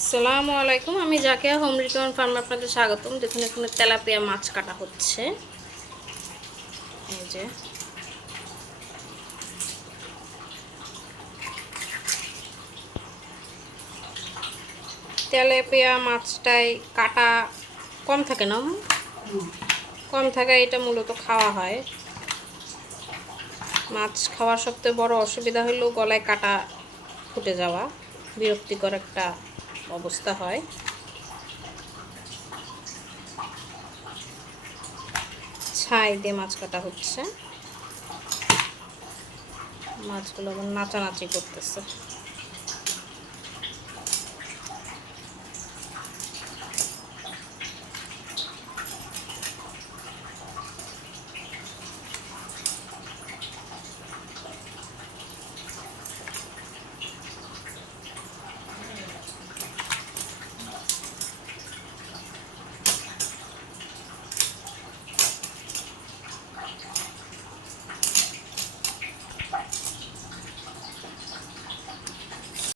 আসসালামু আলাইকুম, আমি জাকিয়া হোম রিটার্ন ফার্মে আপনাদের স্বাগতম। দেখুন এখানে তেলাপিয়া মাছ কাটা হচ্ছে। এই যে তেলাপিয়া মাছটাই কাটা কম থাকে না, কম থাকে, এটা মূলত খাওয়া হয়। মাছ খাওয়ার সবচেয়ে বড় অসুবিধা হলো গলায় কাটা ফুটে যাওয়া, বিরক্তিকর একটা অবস্থা হয়। ছাই দিয়ে মাছ কাটা হচ্ছে, মাছগুলো আবার নাচানাচি করতেছে।